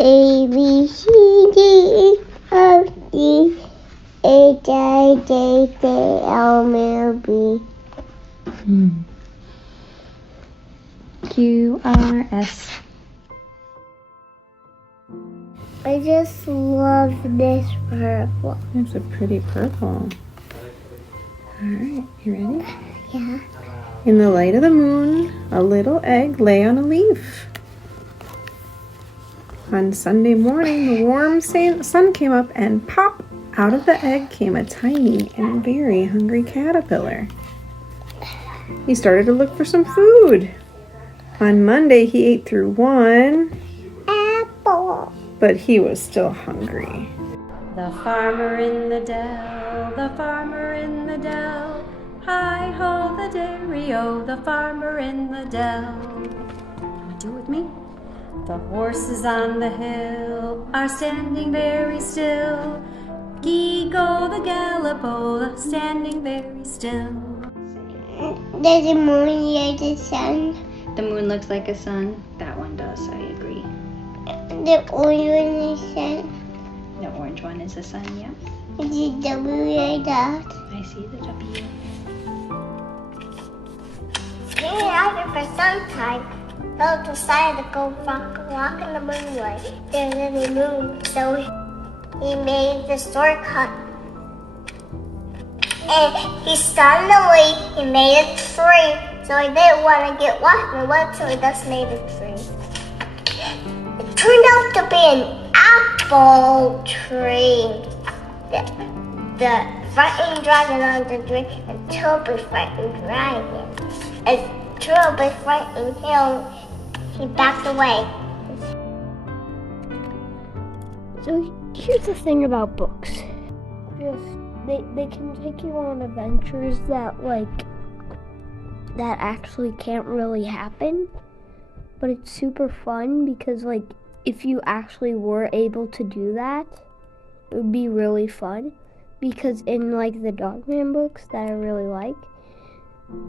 A, B, C, D, E, F, G, H, I, J, K, L, M, B. Q, R, S. I just love this purple. It's a pretty purple. Alright, you ready? Yeah. In the light of the moon, a little egg lay on a leaf. On Sunday morning, the warm sun came up and pop! Out of the egg came a tiny and very hungry caterpillar. He started to look for some food. On Monday, he ate through one Apple. but he was still hungry. The farmer in the dell, the farmer in the dell, hi-ho the dairy-o, the farmer in the dell. Do it with me. The horses on the hill are standing very still. Gee-go the gallop-o, standing very still. There's a moon near the sun. The moon looks like a sun. That one does, I agree. The orange one is sun. The orange one is a sun, yeah. The W like that. I see the W. Getting out for some time. Fell decided to go walk in the moonlight. There's a moon, so he made the shortcut. And he started away. He made a tree, so he didn't want to get lost in the wood, so he just made a tree. It turned out to be an apple tree. The fighting dragon on the tree, and Toby fighting dragon. And Toby fighting him. He backed away. So here's the thing about books. They can take you on adventures that actually can't really happen. But it's super fun because if you actually were able to do that, it would be really fun. Because in the Dogman books that I really like,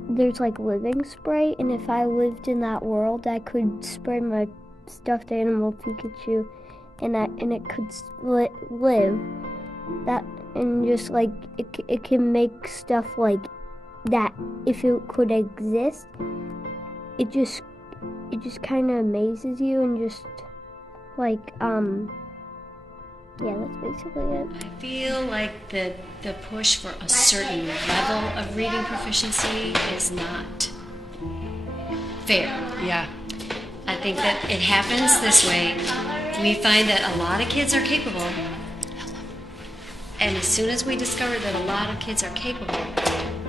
there's living spray, and if I lived in that world, I could spray my stuffed animal Pikachu, and it could live. That and just it can make stuff like that. If it could exist, it just kind of amazes you, and just yeah, that's basically it. I feel like the push for a certain level of reading proficiency is not fair. Yeah. I think that it happens this way. We find that a lot of kids are capable, and as soon as we discover that a lot of kids are capable,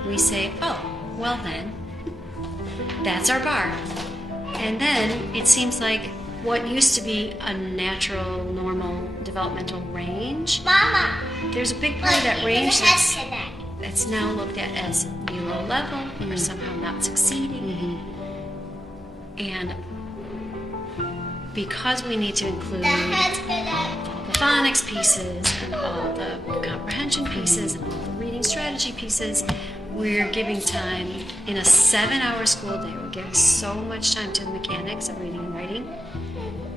we say, oh, well then, that's our bar. And then it seems like what used to be a natural, normal developmental range, Mama, there's a big part of that range that's now looked at as below level or somehow not succeeding. And because we need to include all the phonics pieces and all the comprehension pieces and all the reading strategy pieces, we're giving time in a 7-hour school day. We're giving so much time to the mechanics of reading and writing.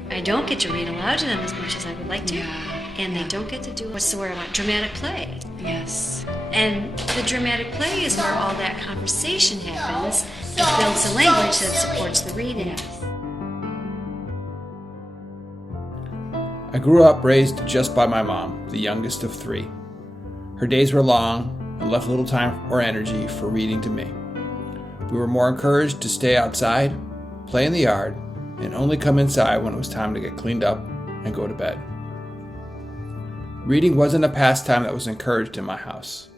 I don't get to read aloud to them as much as I would like to. And they don't get to do, what's the word I want, dramatic play. Yes. And the dramatic play is where all that conversation happens. It builds a language that supports the reading. I grew up raised just by my mom, the youngest of 3. Her days were long and left little time or energy for reading to me. We were more encouraged to stay outside, play in the yard, and only come inside when it was time to get cleaned up and go to bed. Reading wasn't a pastime that was encouraged in my house.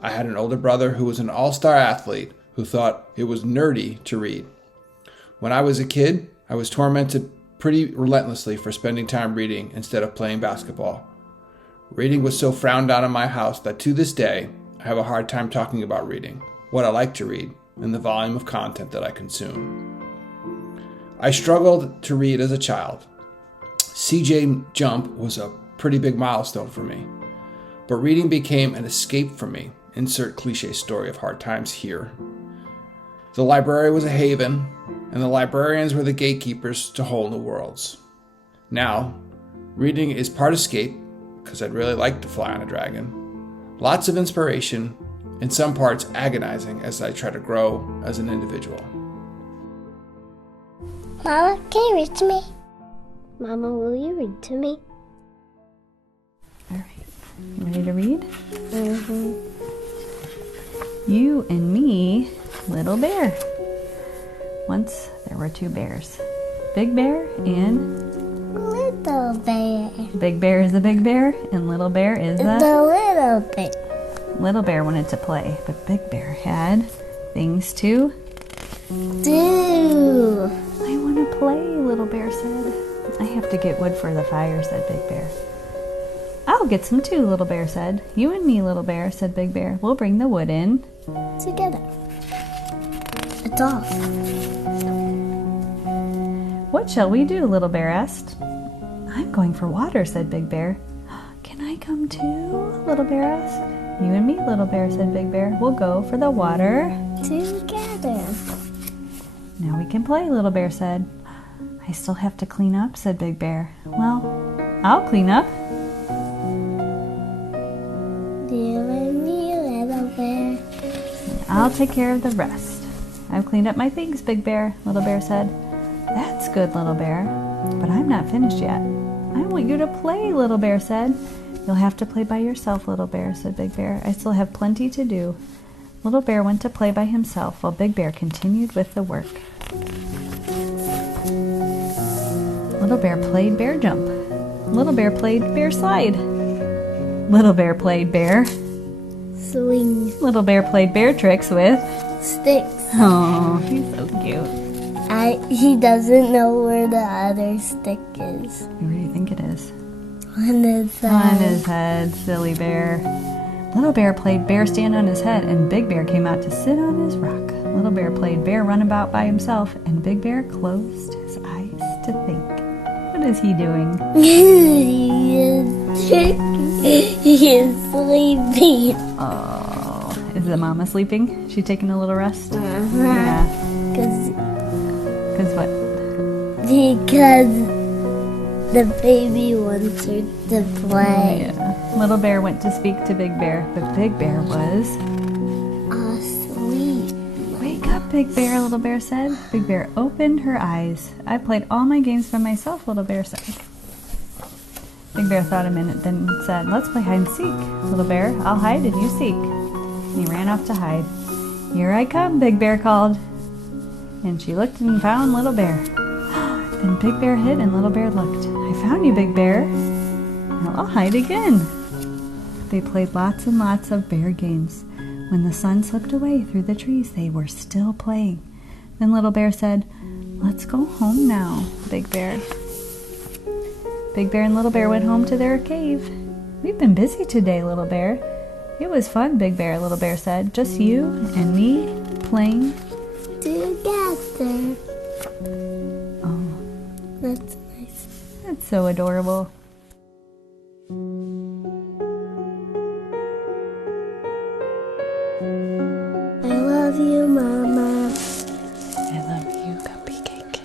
I had an older brother who was an all-star athlete who thought it was nerdy to read. When I was a kid, I was tormented pretty relentlessly for spending time reading instead of playing basketball. Reading was so frowned down in my house that to this day, I have a hard time talking about reading, what I like to read, and the volume of content that I consume. I struggled to read as a child. CJ Jump was a pretty big milestone for me, but reading became an escape for me. Insert cliche story of hard times here. The library was a haven, and the librarians were the gatekeepers to whole new worlds. Now, reading is part escape, because I'd really like to fly on a dragon, lots of inspiration, and some parts agonizing as I try to grow as an individual. Mama, can you read to me? Mama, will you read to me? All right. You ready to read? Mm-hmm. You and me, little bear. Once there were 2 bears. Big Bear and Little bear. Big Bear is the big bear and Little Bear is The the little bear. Little Bear wanted to play, but Big Bear had things to Do. I want to play, Little Bear said. I have to get wood for the fire, said Big Bear. I'll get some too, Little Bear said. You and me, Little Bear, said Big Bear. We'll bring the wood in. Together. It's off. What shall we do? Little Bear asked. I'm going for water, said Big Bear. Can I come too? Little Bear asked. You and me, Little Bear, said Big Bear. We'll go for the water. Together. Now we can play, Little Bear said. I still have to clean up, said Big Bear. Well, I'll clean up. You and me, little bear. I'll take care of the rest. I've cleaned up my things, Big Bear, Little Bear said. That's good, Little Bear, but I'm not finished yet. I want you to play, Little Bear said. You'll have to play by yourself, Little Bear, said Big Bear. I still have plenty to do. Little Bear went to play by himself while Big Bear continued with the work. Little Bear played bear jump. Little Bear played bear slide. Little Bear played bear. Swing. Little Bear played bear tricks with... Sticks. Oh, he's so cute. He doesn't know where the other stick is. Where do you think it is? On his On head. his head, silly bear. Little Bear played bear stand on his head, and Big Bear came out to sit on his rock. Little Bear played bear runabout by himself, and Big Bear closed his eyes to think. What is he doing? He is sleeping. Oh, is the mama sleeping? She taking a little rest? Uh-huh. Yeah. Because what? Because the baby wants her to play. Yeah. Little Bear went to speak to Big Bear, but Big Bear was... Asleep. Wake up, Big Bear, Little Bear said. Big Bear opened her eyes. I played all my games by myself, Little Bear said. Big Bear thought a minute, then said, let's play hide and seek. Little Bear, I'll hide and you seek. And he ran off to hide. Here I come, Big Bear called. And she looked and found Little Bear. Then Big Bear hid and Little Bear looked. I found you, Big Bear. Now I'll hide again. They played lots and lots of bear games. When the sun slipped away through the trees, they were still playing. Then Little Bear said, let's go home now, Big Bear. Big Bear and Little Bear went home to their cave. We've been busy today, Little Bear. It was fun, Big Bear, Little Bear said. Just you and me playing. Together. Oh, That's nice. that's so adorable. I love you, Mama. I love you, Cupcake.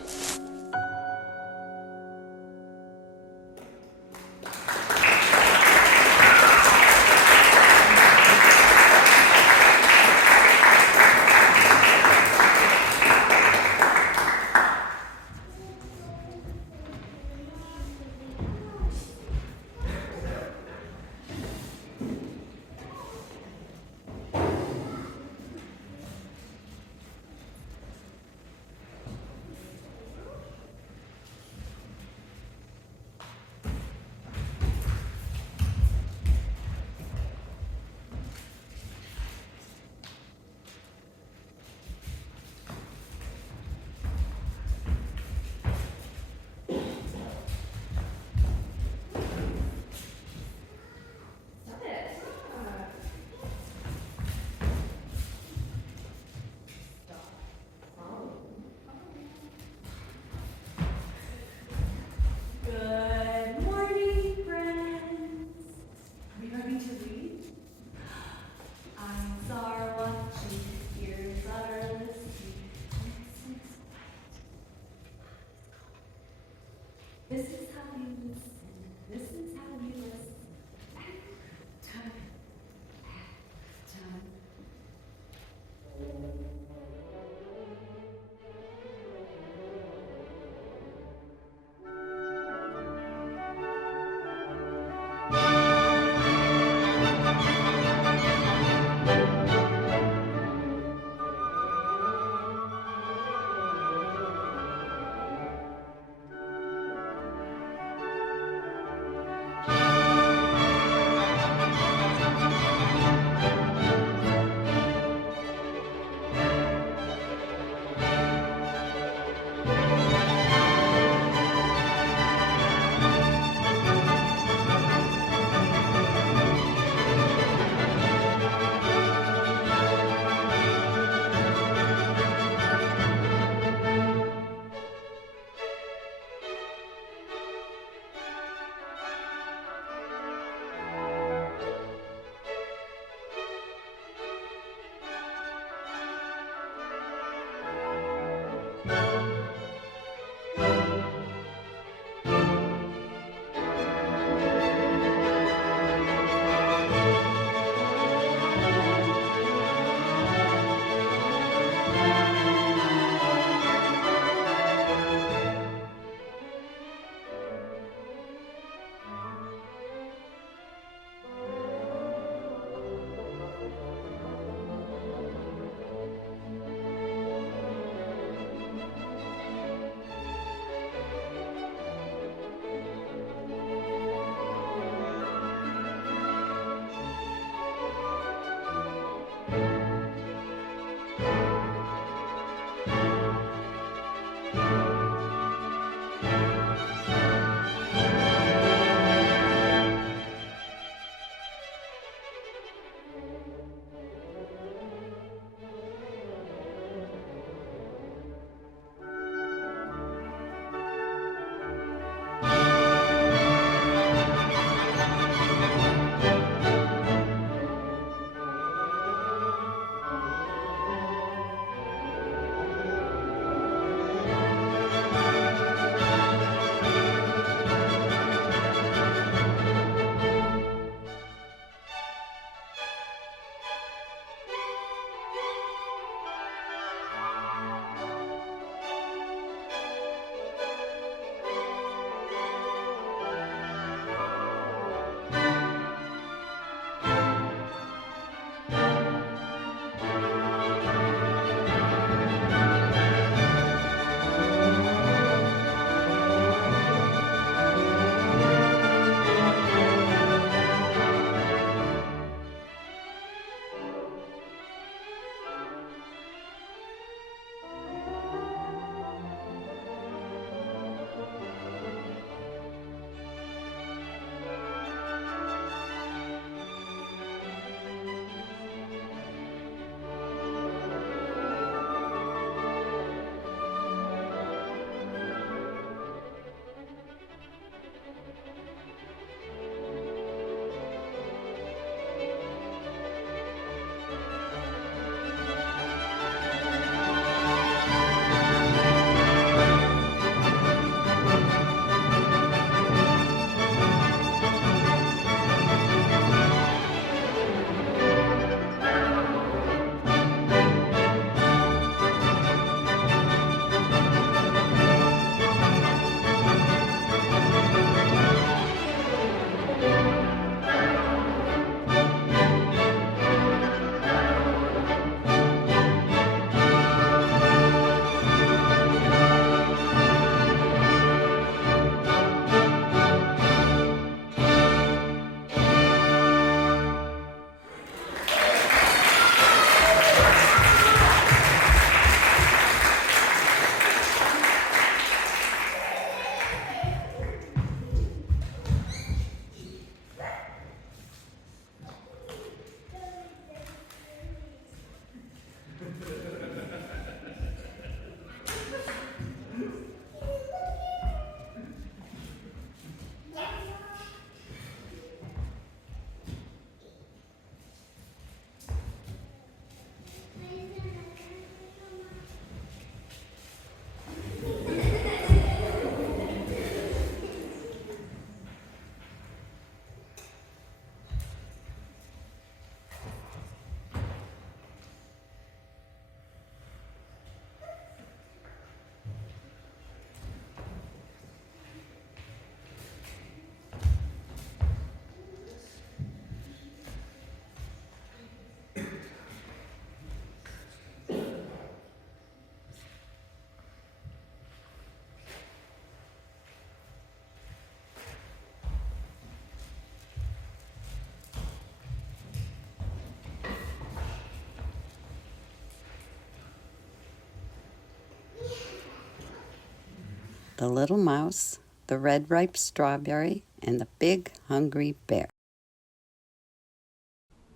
the little mouse, the red ripe strawberry, and the big hungry bear.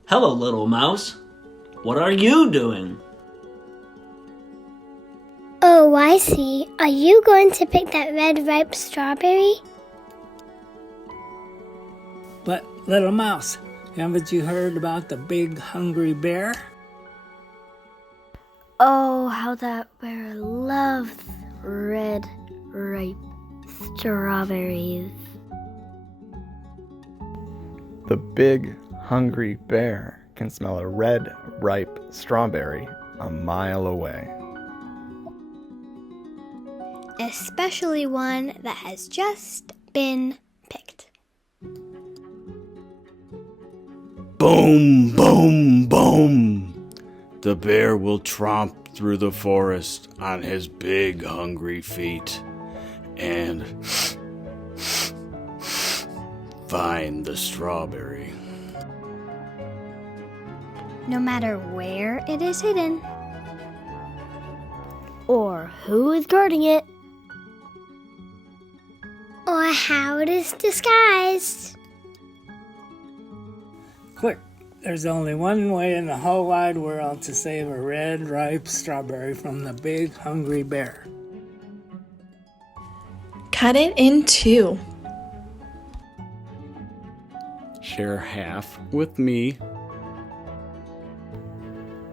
Hello, little mouse. What are you doing? Oh, I see. Are you going to pick that red ripe strawberry? But, little mouse, haven't you heard about the big hungry bear? Oh, how that bear loves red ripe strawberries. The big, hungry bear can smell a red, ripe strawberry a mile away. Especially one that has just been picked. Boom, boom, boom! The bear will tromp through the forest on his big, hungry feet and find the strawberry. No matter where it is hidden, or who is guarding it, or how it is disguised. Quick, there's only one way in the whole wide world to save a red, ripe strawberry from the big, hungry bear. Cut it in two. Share half with me.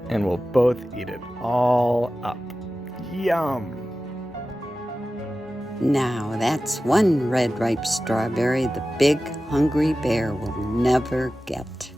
And we'll both eat it all up. Yum! Now that's one red ripe strawberry the big hungry bear will never get.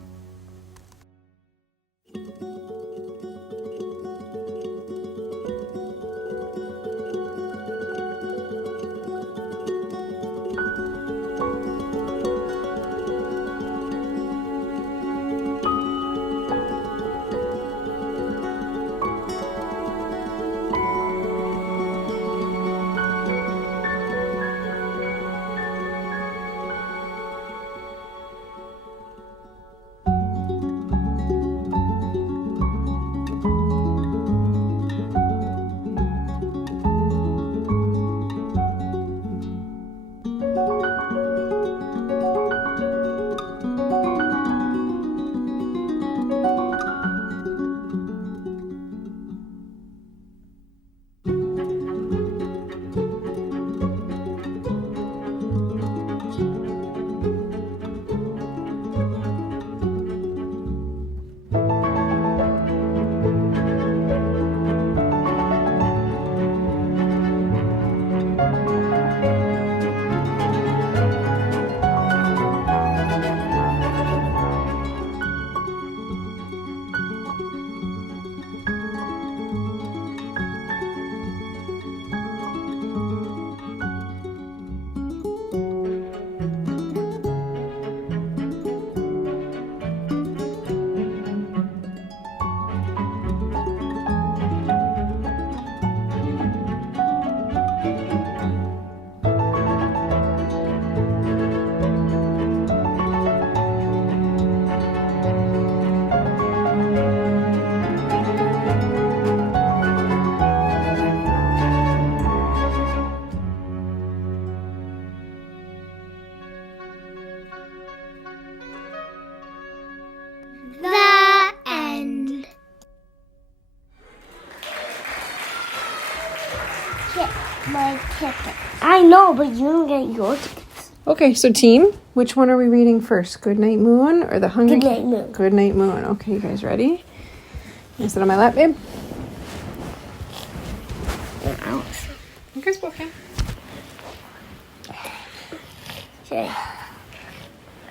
My ticket. I know, but you don't get your tickets. Okay, so team, which one are we reading first? Goodnight Moon or the Hungry? Goodnight Moon. Goodnight Moon. Okay, you guys ready? Can I sit on my lap, babe? Okay, okay. Shay.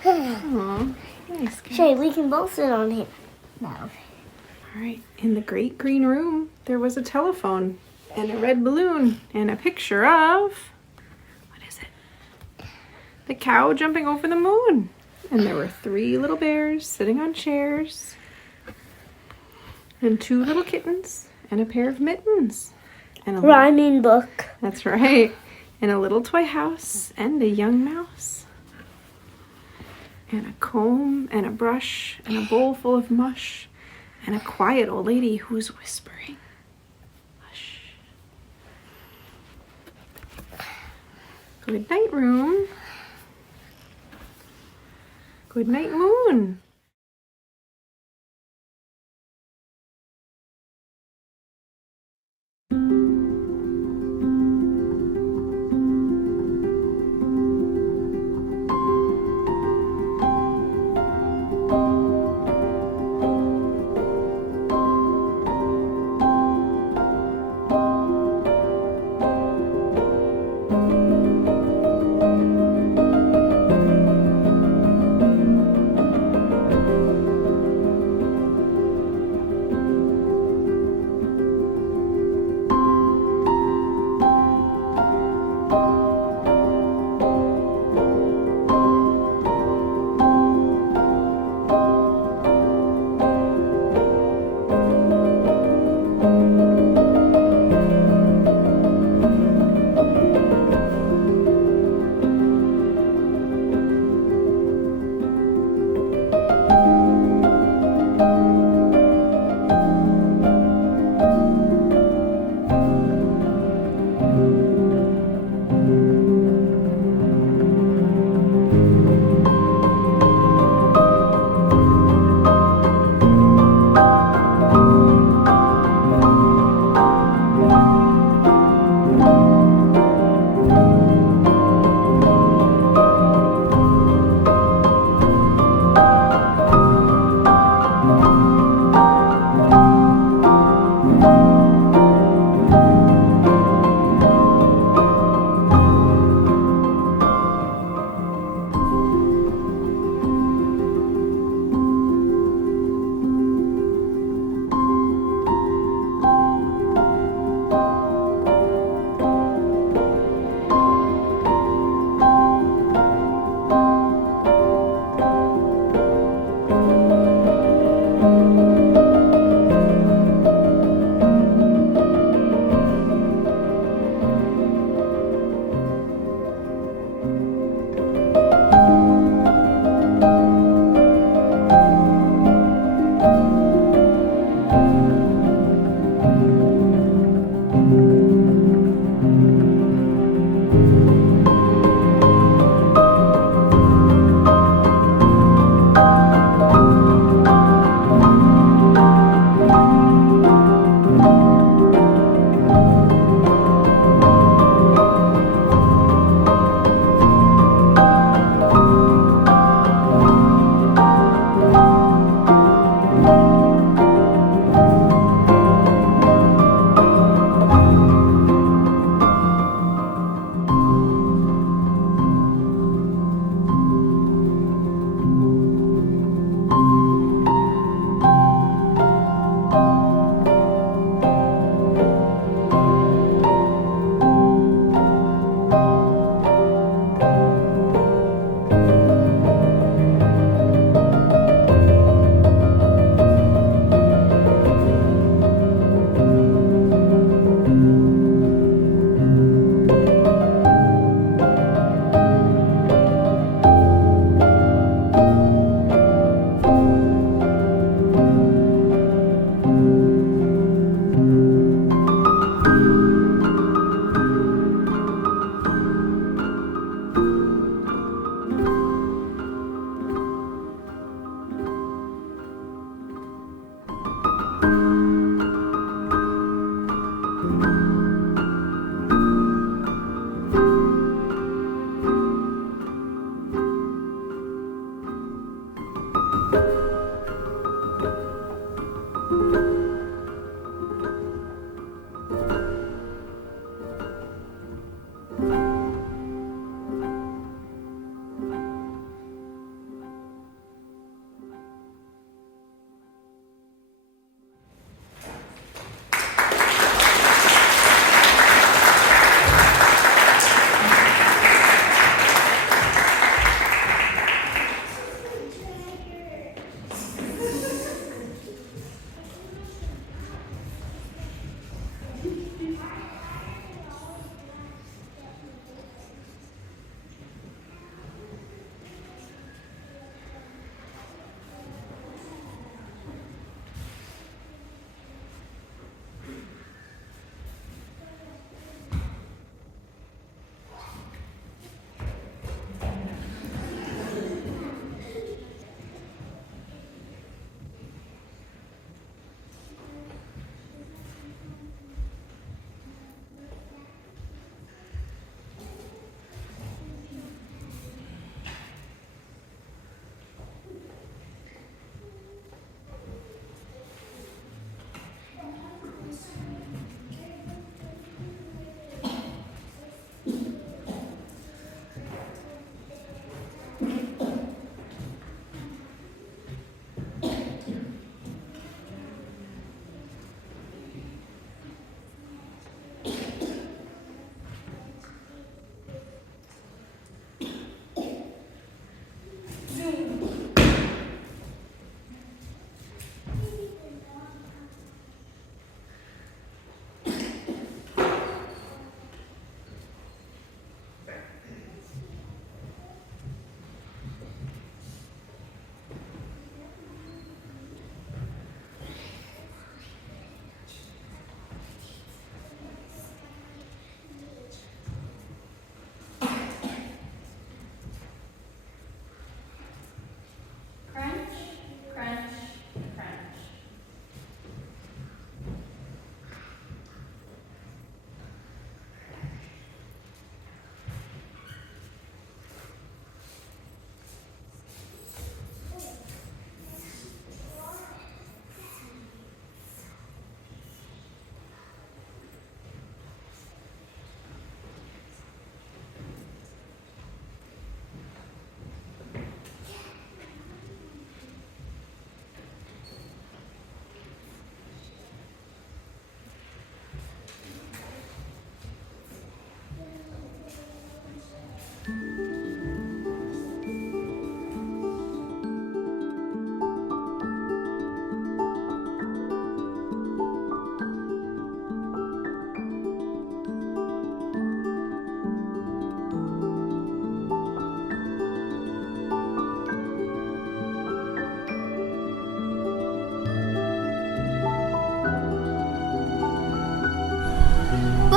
Aww, nice. Shay, we can both sit on him now. All right, in the great green room, there was a telephone and a red balloon and a picture of, what is it? The cow jumping over the moon. And there were 3 little bears sitting on chairs and 2 little kittens and a pair of mittens. And a rhyming book. That's right. And a little toy house and a young mouse. And a comb and a brush and a bowl full of mush and a quiet old lady who's whispering. Hush. Good night, room. Good night, moon.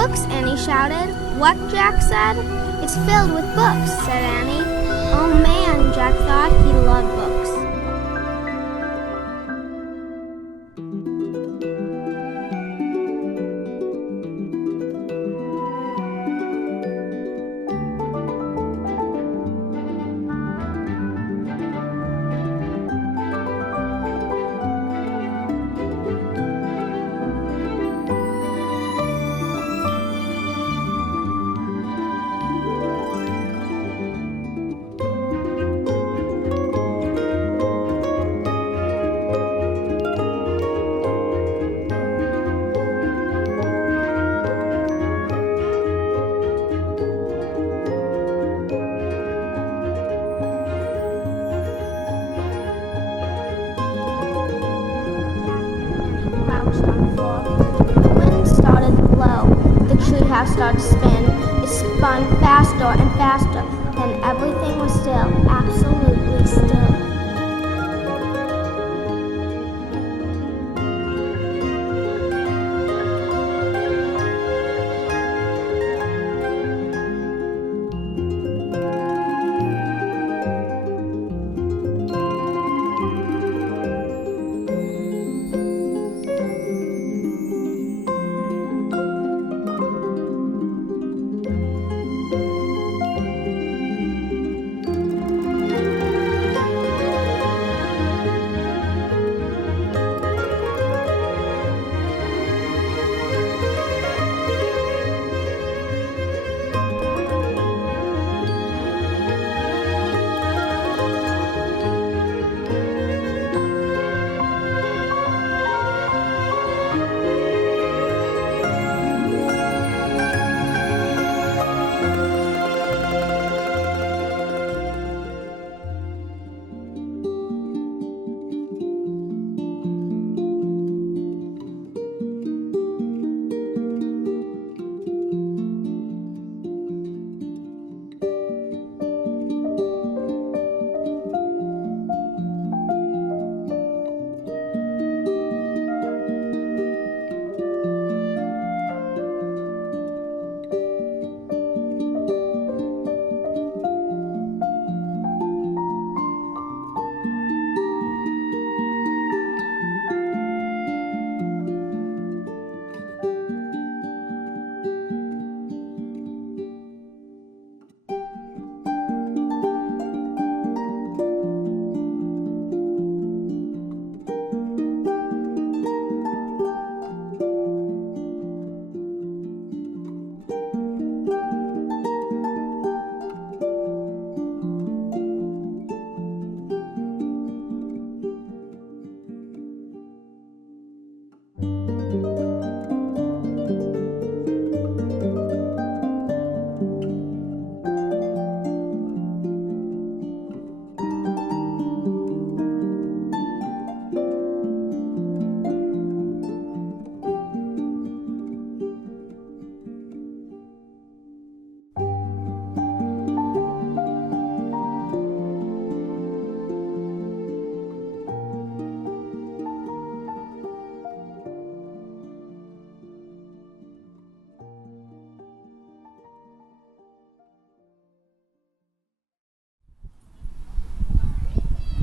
books, Annie shouted. What? Jack said. It's filled with books, said Annie. Oh man, Jack thought. He loved books. Treehouse started to spin. It spun faster and faster, then everything was still, absolutely still.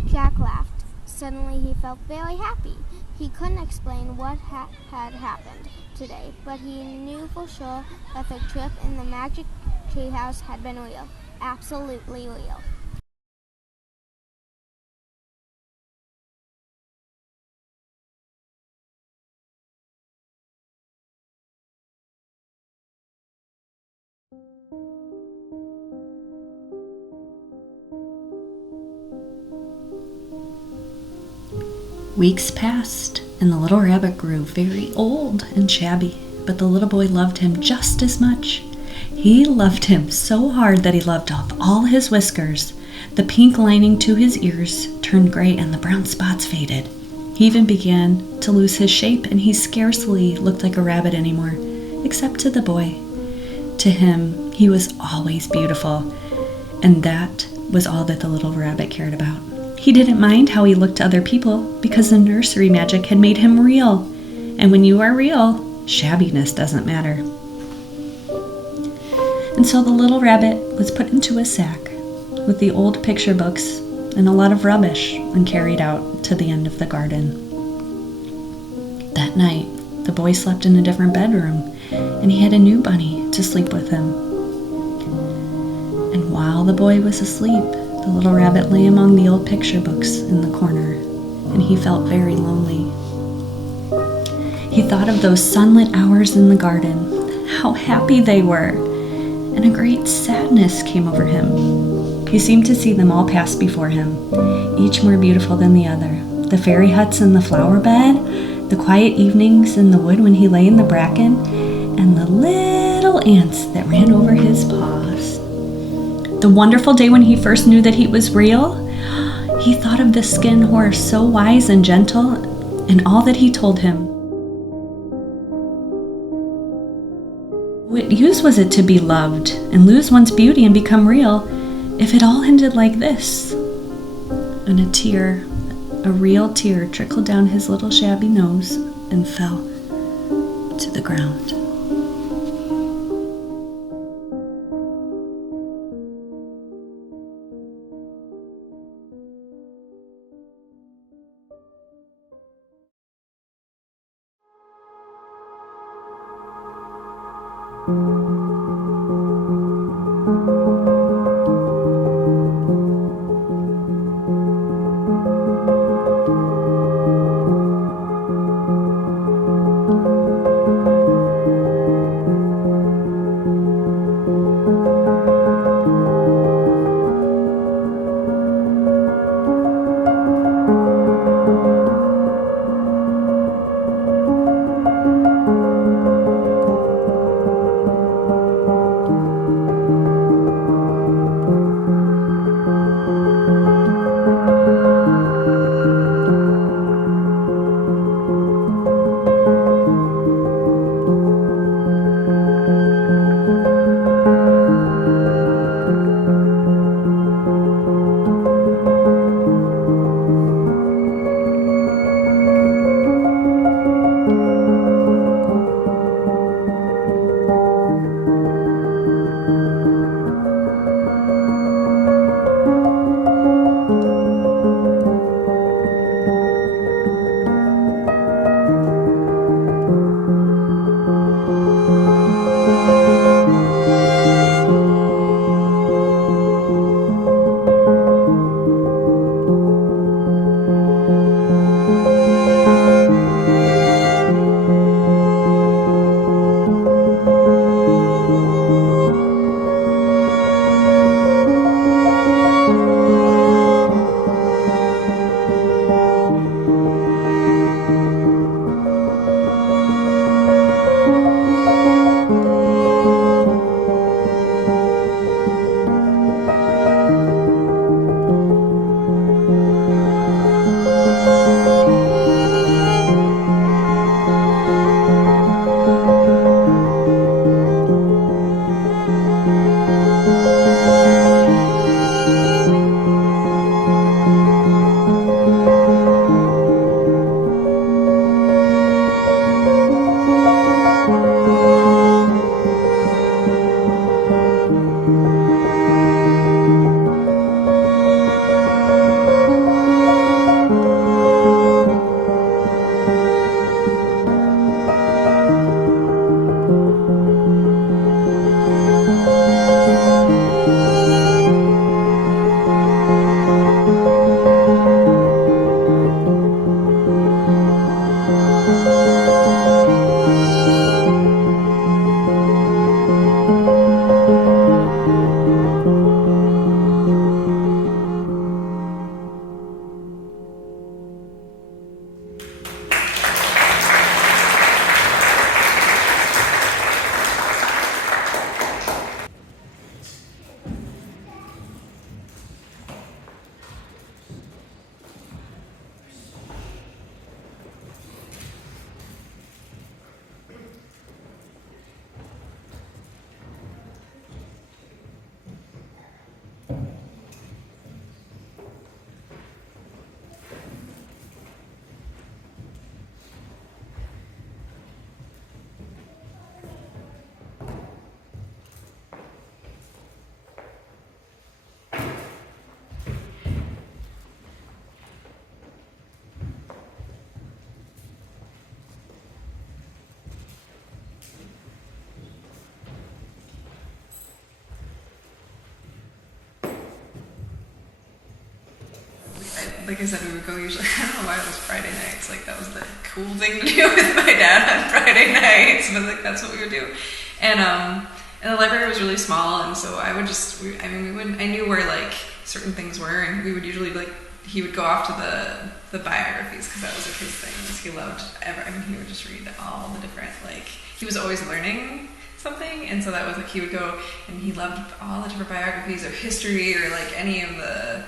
Jack laughed. Suddenly he felt very happy. He couldn't explain what had happened today, but he knew for sure that the trip in the magic treehouse had been real. Absolutely real. Weeks passed, and the little rabbit grew very old and shabby, but the little boy loved him just as much. He loved him so hard that he loved off all his whiskers. The pink lining to his ears turned gray and the brown spots faded. He even began to lose his shape, and he scarcely looked like a rabbit anymore, except to the boy. To him, he was always beautiful, and that was all that the little rabbit cared about. He didn't mind how he looked to other people because the nursery magic had made him real. And when you are real, shabbiness doesn't matter. And so the little rabbit was put into a sack with the old picture books and a lot of rubbish and carried out to the end of the garden. That night, the boy slept in a different bedroom, and he had a new bunny to sleep with him. And while the boy was asleep, the little rabbit lay among the old picture books in the corner, and he felt very lonely. He thought of those sunlit hours in the garden, how happy they were, and a great sadness came over him. He seemed to see them all pass before him, each more beautiful than the other. The fairy huts in the flower bed, the quiet evenings in the wood when he lay in the bracken, and the little ants that ran over his paws. The wonderful day when he first knew that he was real. He thought of the skin horse, so wise and gentle, and all that he told him. What use was it to be loved and lose one's beauty and become real if it all ended like this? And a tear, a real tear, trickled down his little shabby nose and fell to the ground. like I said, we would go usually, I don't know why it was Friday nights, like that was the cool thing to do with my dad on Friday nights, but like that's what we would do. And the library was really small, and so I would just, I knew where like certain things were, and we would usually like, he would go off to the biographies, because that was like his thing, he loved, he would just read all the different, like, he was always learning something, and so that was like, he would go, and he loved all the different biographies, or history, or like anything that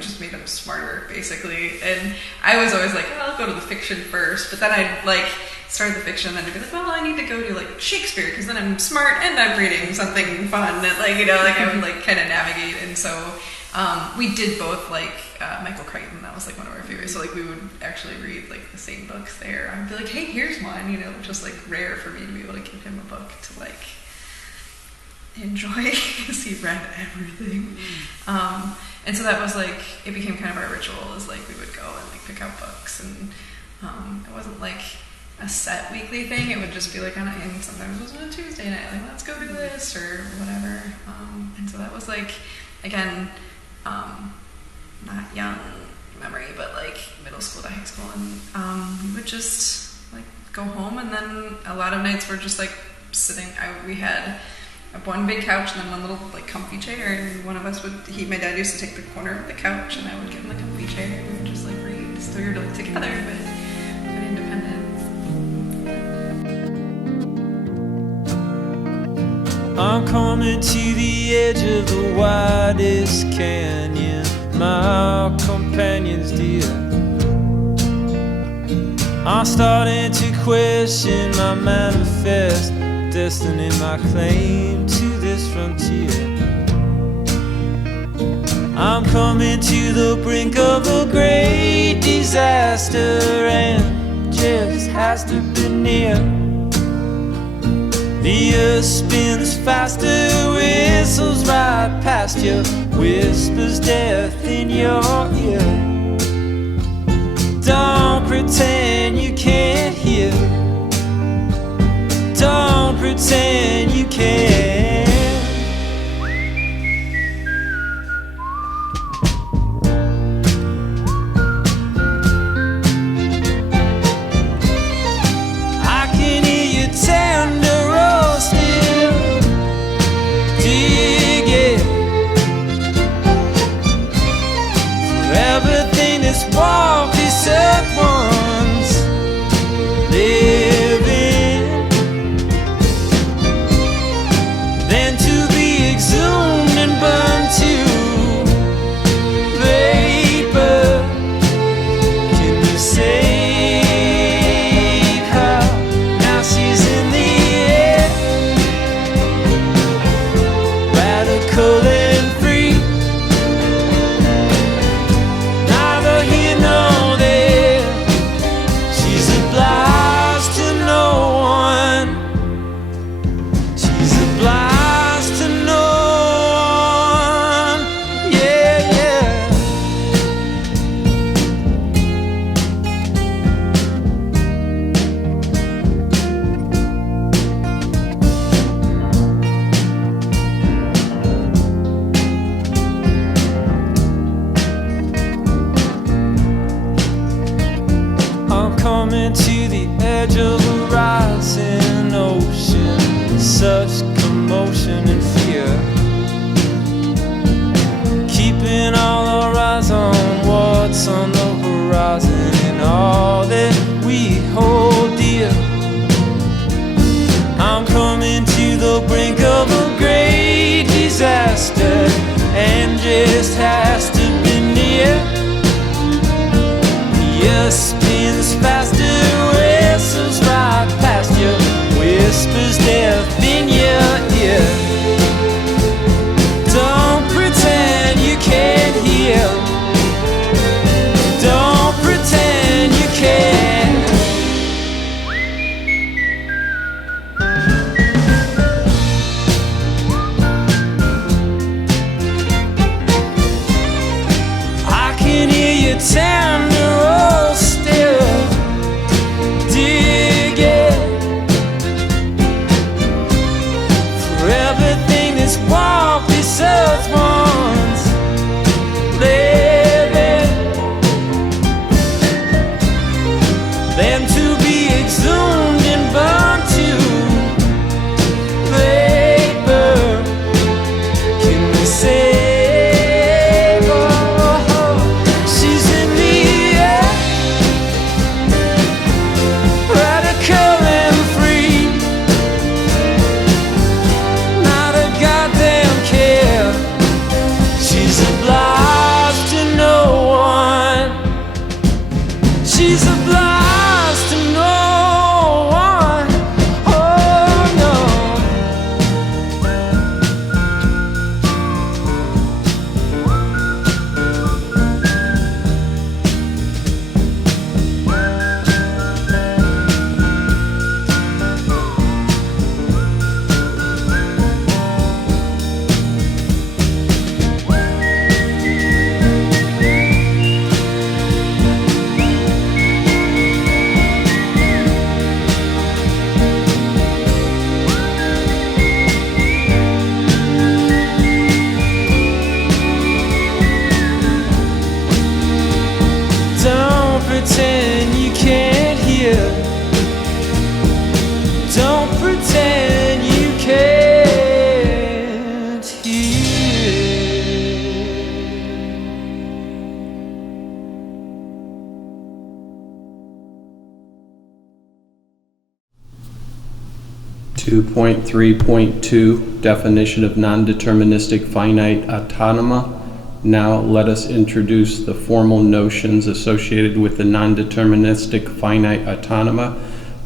just made him smarter, basically. And I was always like, oh, I'll go to the fiction first, but then I'd like start the fiction, and then I'd be like, well, I need to go to like Shakespeare, because then I'm smart and I'm reading something fun, and like, like I would like kind of navigate. And so we did both, like Michael Crichton, that was like one of our favorites, so like we would actually read like the same books there. I'd be like, hey, here's one, just like rare for me to be able to give him a book to like enjoy, because he read everything. And so that was like, it became kind of our ritual, is like we would go and like pick out books, and it wasn't like a set weekly thing, it would just be like and sometimes it was on a Tuesday night, like let's go do this or whatever. And so that was like, again, not young memory, but like middle school to high school, and we would just like go home, and then a lot of nights were just like sitting, we had one big couch and then one little like comfy chair, and one of us would, my dad used to take the corner of the couch, and I would give him the comfy chair, and we would just like read. So we were like together, but independent. I'm coming to the edge of the widest canyon, my companions dear. I'm starting to question my manifest destiny, my claim to this frontier. I'm coming to the brink of a great disaster, and just has to be near. The earth spins faster, whistles right past you, whispers death in your ear. Don't pretend you can't hear, don't pretend you can. I can hear you tender roasting, digging for everything that's walked this earth once, living, then to be exhumed and burned to vapor. Can you save her? Now she's in the air, radical and free, neither here nor there. She's obliged to no one, she's obliged to no one, yeah, yeah. I'm coming to the edge of a rising ocean, such commotion and fear, keeping all our eyes on what's on the horizon and all that we hold dear. I'm coming to the brink of a great disaster, and just has to be near. The spins faster, whistles right past you, whispers death in your ear. Don't pretend you can't hear, don't pretend you can. I can hear you tender still digging for everything that's walked this earth once, living, 2.3.2 Definition of non-deterministic finite autonoma. Now let us introduce the formal notions associated with the non-deterministic finite autonoma.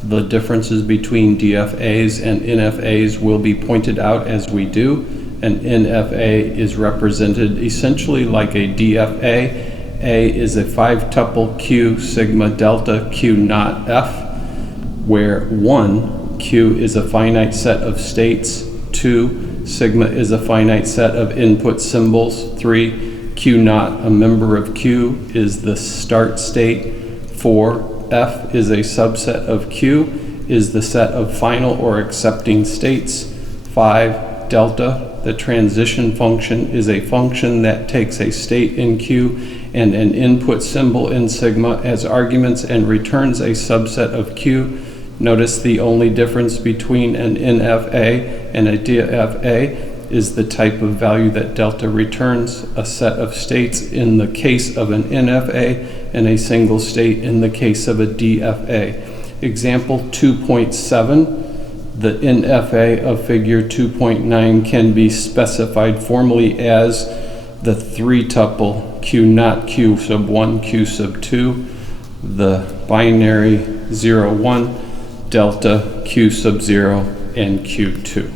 The differences between DFAs and NFAs will be pointed out as we do. An NFA is represented essentially like a DFA. A is a 5-tuple Q sigma delta Q naught F, where 1, Q is a finite set of states, 2, sigma is a finite set of input symbols, 3, Q naught, a member of Q, is the start state, 4, F is a subset of Q, is the set of final or accepting states, 5, delta, the transition function, is a function that takes a state in Q and an input symbol in sigma as arguments and returns a subset of Q. Notice the only difference between an NFA and a DFA is the type of value that delta returns, a set of states in the case of an NFA and a single state in the case of a DFA. Example 2.7, the NFA of figure 2.9 can be specified formally as the 3-tuple Q naught Q sub 1 Q sub 2, the binary 0 1 delta Q sub 0 and Q2.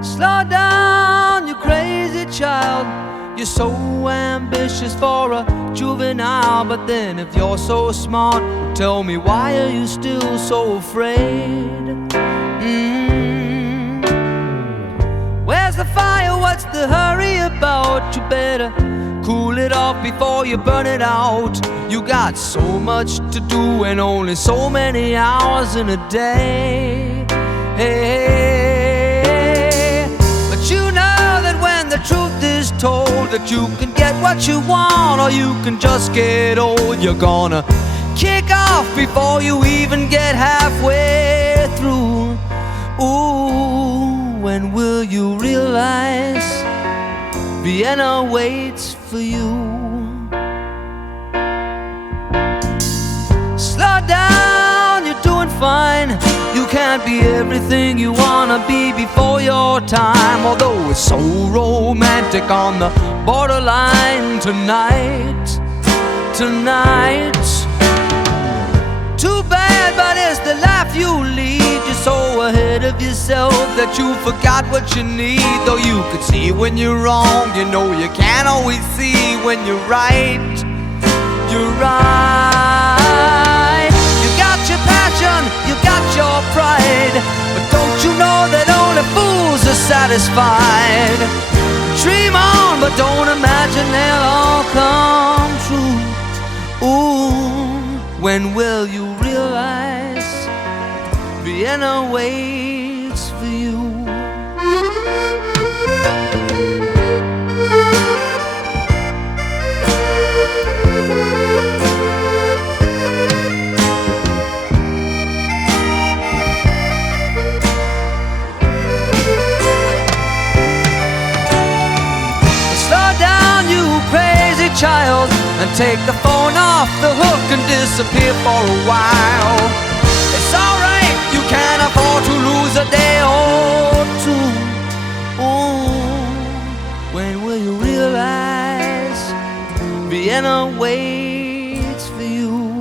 Slow down, you crazy child. You're so ambitious for a juvenile. But then if you're so smart, tell me, why are you still so afraid? Where's the fire? What's the hurry about? You better cool it off before you burn it out. You got so much to do and only so many hours in a day. Hey, but you know that when the truth is told, that you can get what you want or you can just get old. You're gonna kick off before you even get halfway through. Ooh, when will you realize Vienna waits for you? Slow down, you're doing fine. You can't be everything you wanna be before your time. Although it's so romantic on the borderline tonight. Too bad, but it's the life you lead. You're so ahead of yourself that you forgot what you need. Though you could see when you're wrong, you know you can't always see when you're right. You're right. You got your passion, you got your pride, but don't you know that only fools are satisfied? Dream on, but don't imagine they'll all come true. Ooh, when will you realize Vienna waits for you? Slow down, you crazy child, and take the phone off the hook and disappear for a while. It's alright, you can't afford to lose a day or two. Ooh, when will you realize Vienna waits for you?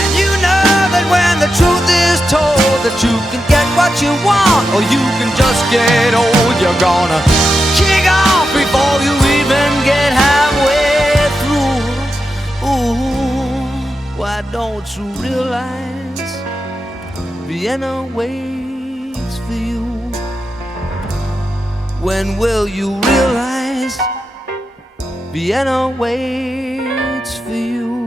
And you know that when the truth is told, that you can get what you want or you can just get old. You're gonna kick off before you even get halfway through. Ooh, don't you realize Vienna waits for you? When will you realize Vienna waits for you?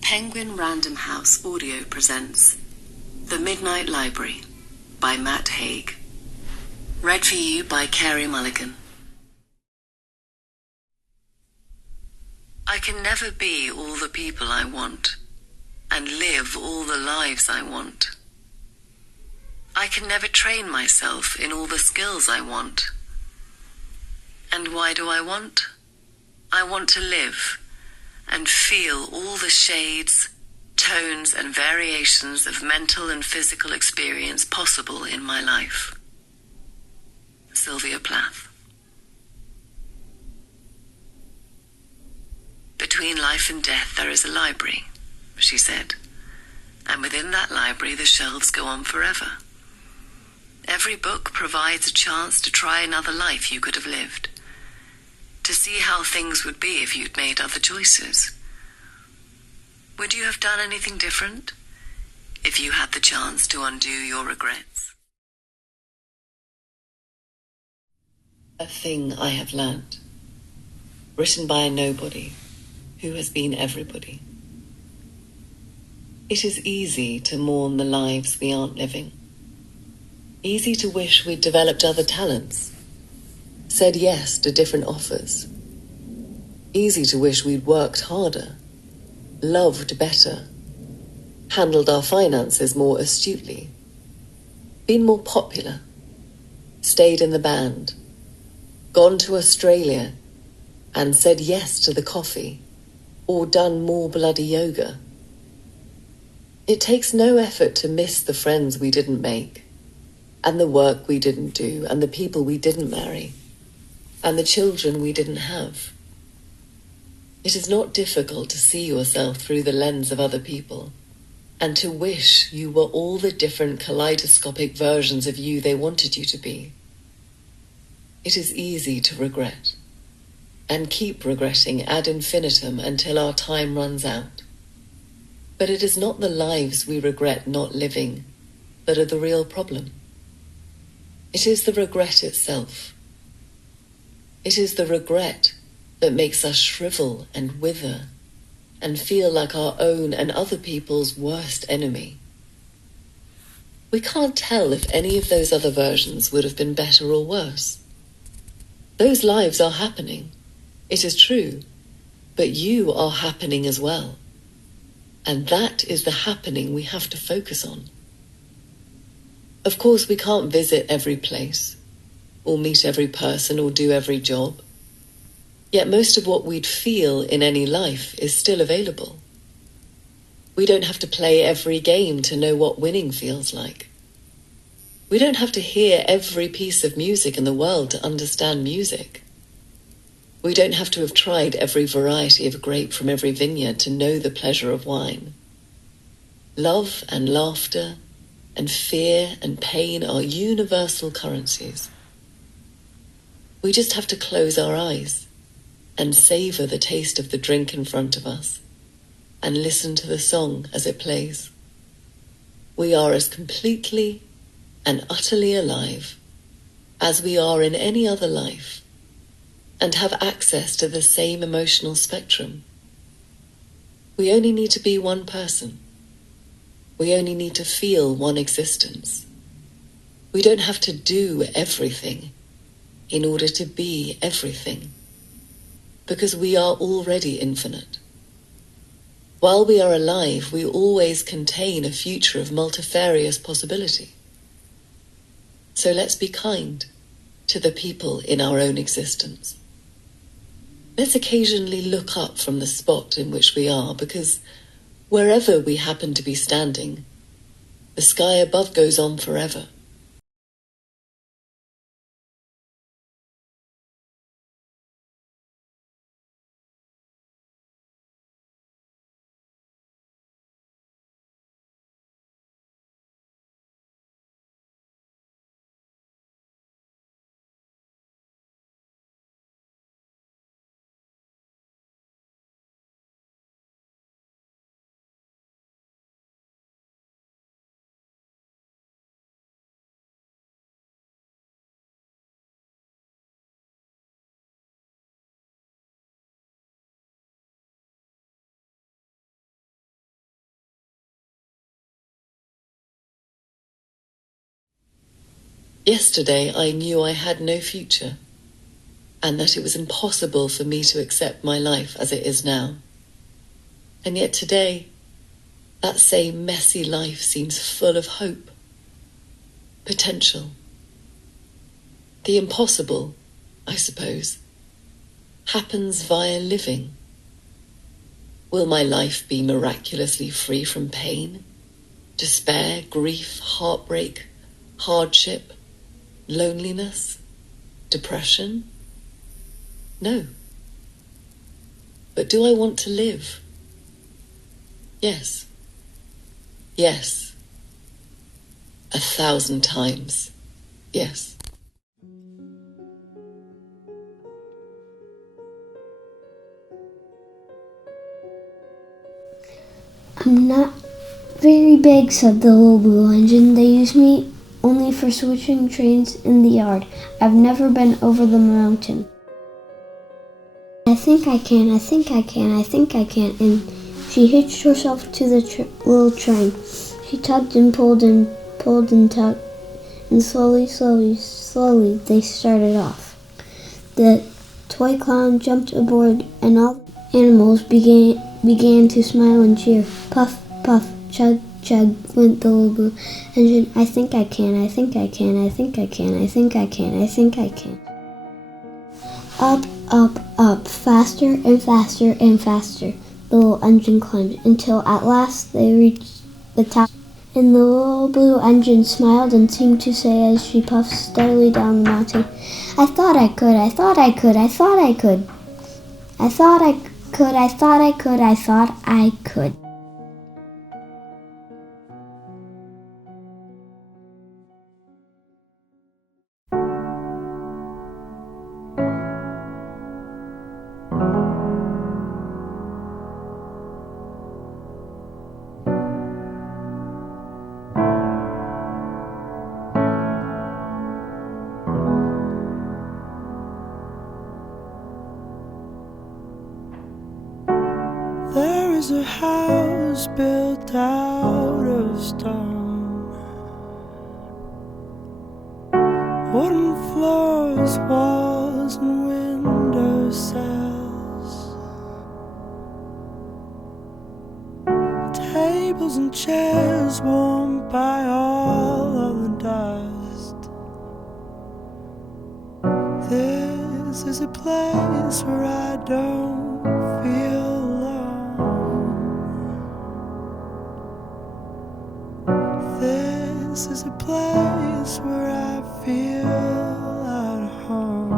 Penguin Random House Audio presents The Midnight Library by Matt Haig. Read for you by Carey Mulligan. I can never be all the people I want and live all the lives I want. I can never train myself in all the skills I want. And why do I want? I want to live and feel all the shades, tones, and variations of mental and physical experience possible in my life. Sylvia Plath. Between life and death there is a library, she said, and within that library the shelves go on forever. Every book provides a chance to try another life you could have lived, to see how things would be if you'd made other choices. Would you have done anything different if you had the chance to undo your regrets? A Thing I Have Learned, written by a nobody who has been everybody. It is easy to mourn the lives we aren't living. Easy to wish we'd developed other talents, said yes to different offers. Easy to wish we'd worked harder, loved better, handled our finances more astutely, been more popular, stayed in the band, gone to Australia and said yes to the coffee, or done more bloody yoga. It takes no effort to miss the friends we didn't make, and the work we didn't do, and the people we didn't marry, and the children we didn't have. It is not difficult to see yourself through the lens of other people, and to wish you were all the different kaleidoscopic versions of you they wanted you to be. It is easy to regret, and keep regretting ad infinitum until our time runs out. But it is not the lives we regret not living that are the real problem. It is the regret itself. It is the regret that makes us shrivel and wither and feel like our own and other people's worst enemy. We can't tell if any of those other versions would have been better or worse. Those lives are happening, it is true, but you are happening as well. And that is the happening we have to focus on. Of course, we can't visit every place, or meet every person, or do every job. Yet most of what we'd feel in any life is still available. We don't have to play every game to know what winning feels like. We don't have to hear every piece of music in the world to understand music. We don't have to have tried every variety of grape from every vineyard to know the pleasure of wine. Love and laughter and fear and pain are universal currencies. We just have to close our eyes and savor the taste of the drink in front of us and listen to the song as it plays. We are as completely and utterly alive as we are in any other life, and have access to the same emotional spectrum. We only need to be one person. We only need to feel one existence. We don't have to do everything in order to be everything, because we are already infinite. While we are alive, we always contain a future of multifarious possibility. So let's be kind to the people in our own existence. Let's occasionally look up from the spot in which we are, because wherever we happen to be standing, the sky above goes on forever. Yesterday I knew I had no future, and that it was impossible for me to accept my life as it is now. And yet today, that same messy life seems full of hope, potential. The impossible, I suppose, happens via living. Will my life be miraculously free from pain, despair, grief, heartbreak, hardship, loneliness, depression? No. But do I want to live? Yes. Yes. 1,000 times. Yes. I'm not very big, said the little blue engine. They use me only for switching trains in the yard. I've never been over the mountain. I think I can, I think I can, I think I can. And she hitched herself to the little train. She tugged and pulled and tugged, and slowly they started off. The toy clown jumped aboard, and all the animals began to smile and cheer. Puff, puff, chug, chug went the little blue engine. I think I can, I think I can, I think I can, I think I can, I think I can. Up, up, up, faster and faster and faster, the little engine climbed, until at last they reached the top. And the little blue engine smiled and seemed to say as she puffed steadily down the mountain, I thought I could, I thought I could, I thought I could. I thought Could, I thought I could, I thought I could. There is a house built out of stone, wooden floors, walls, and window sills, tables and chairs warmed by all of the dust. This is a place where I don't feel this is a place where I feel at home.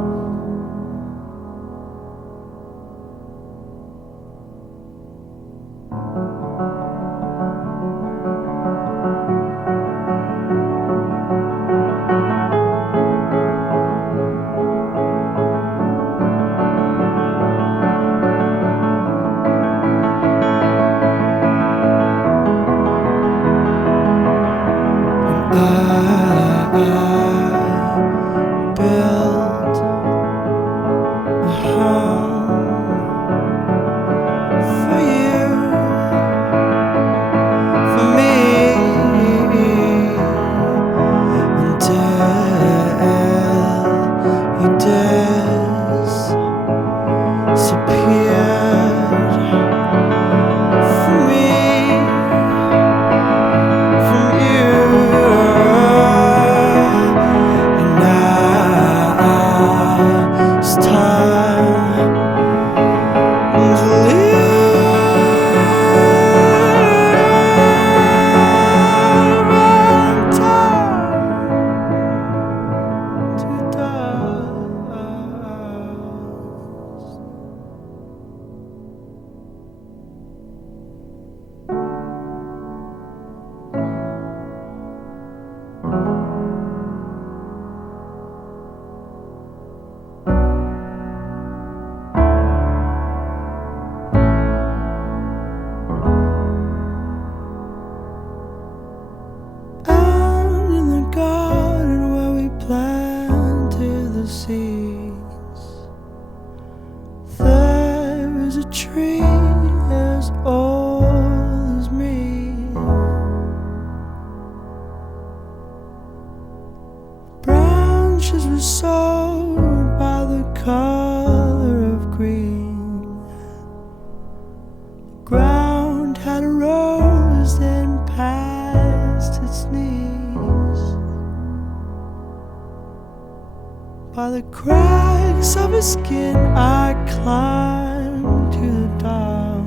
By the cracks of his skin I climbed to the top.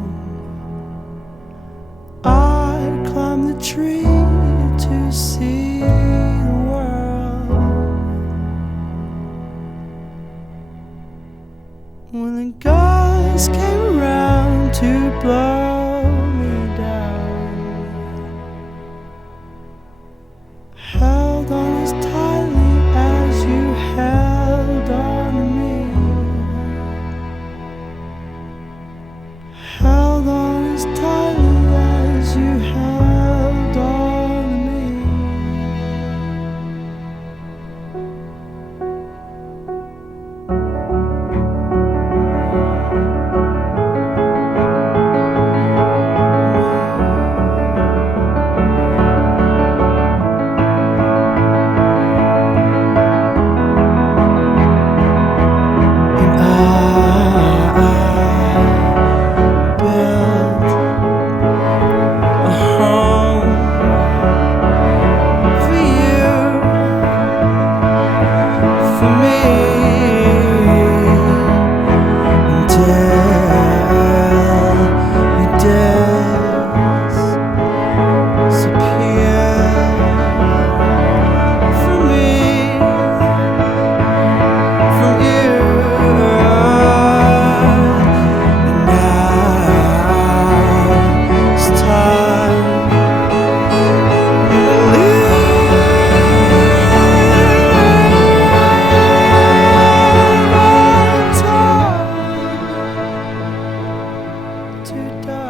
I climbed the tree to see the world. When the guys came around to blow me down, held on as tightly as you held on to me. too dark.